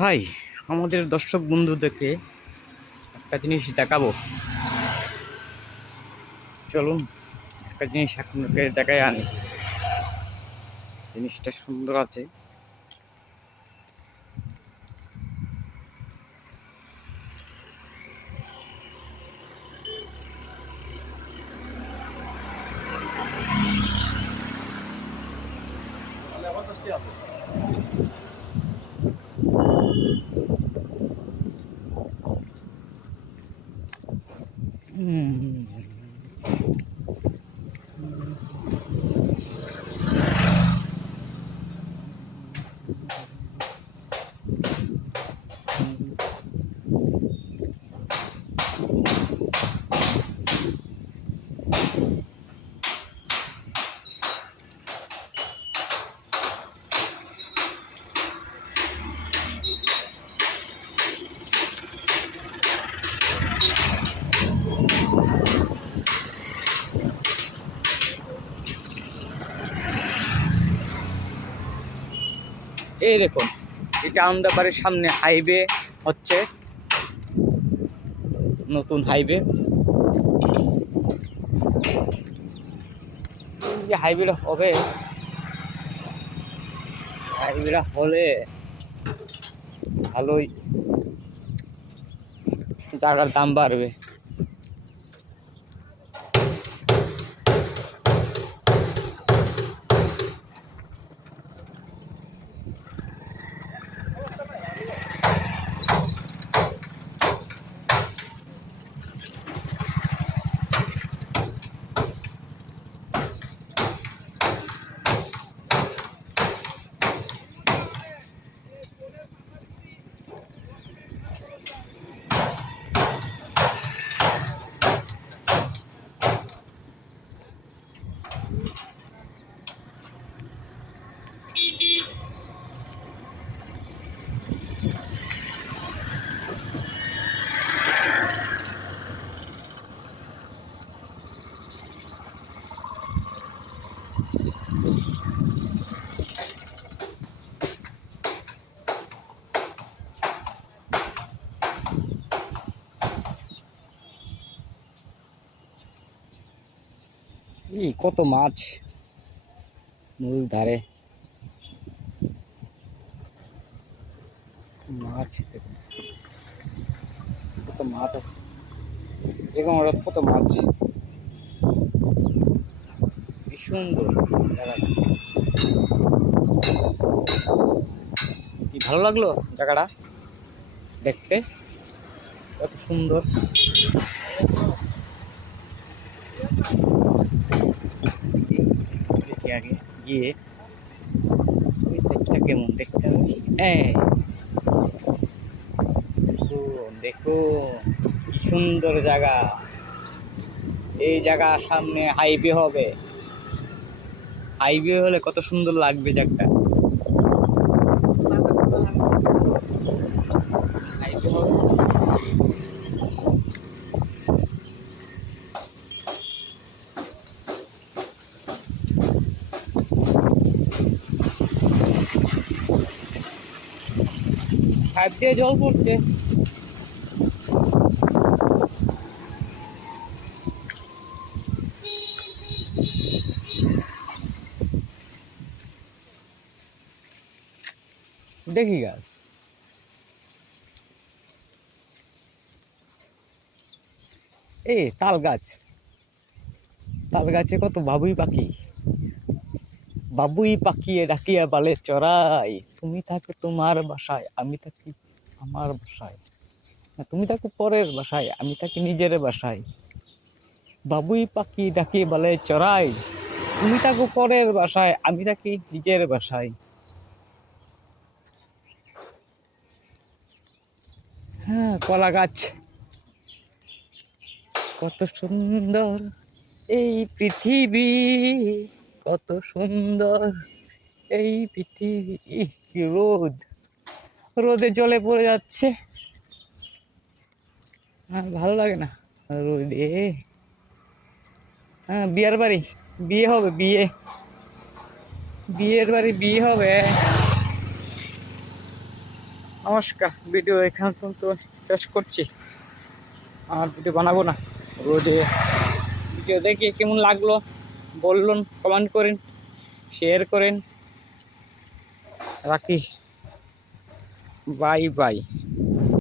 High, আমাদের দর্শক বন্ধুদেরকে একটা জিনিস দেখাবো। চলুন একটা জিনিস আপনাকে দেখায় আনি। জিনিসটা সুন্দর আছে। এই দেখুন, এটা আমাদের বাড়ির সামনে হাইওয়ে হচ্ছে, নতুন হাইওয়ে। যে হাইওয়েটা হবে, হাইওয়েটা হলে ভালোই জায়গার দাম বাড়বে। এই কত মাছ নদীর ধারে, মাছ দেখুন, কত মাছ আছে। দেখুন ওরা কত মাছ, কি সুন্দর জায়গাটা। কি ভালো লাগলো জায়গাটা দেখতে, কত সুন্দর। দেখি আগে গিয়ে ওই সাইডটা কেমন দেখতে হবে। দেখুন দেখুন, কি সুন্দর জায়গা। এই জায়গার সামনে হাইওয়ে হবে, হাইওয়ে হলে কত সুন্দর লাগবে জায়গাটা। হাইওয়ে হবে, পাইপ দিয়ে জল পড়ছে। দেখি গাছ, তাল গাছ, তাল গাছে কত বাবুই পাখি। বাবুই পাখি ডাকিয়া বলে চড়াই, তুমি থাকো তোমার বাসায়, আমি থাকি আমার বাসায়। তুমি থাকো পরের বাসায়, আমি থাকি নিজের বাসায়। বাবুই পাখি ডাকিয়ে বলে চড়াই, তুমি থাকো পরের বাসায়, আমি থাকি নিজের বাসায়। হ্যাঁ, কলা গাছ, কত সুন্দর এই পৃথিবী, কত সুন্দর এই পৃথিবী। কি রোদ, রোদে জলে পড়ে যাচ্ছে, ভালো লাগে না রোদে। হ্যাঁ, বিয়ের বাড়ি, বিয়ে হবে, বিয়ের বাড়ি বিয়ে হবে। নমস্কার, ভিডিও এখান পর্যন্ত শেষ করছি। আর ভিডিও বানাবো না, রোজে ভিডিও দেখে কেমন লাগলো বলুন, কমেন্ট করেন, শেয়ার করেন। রাখি, বাই বাই।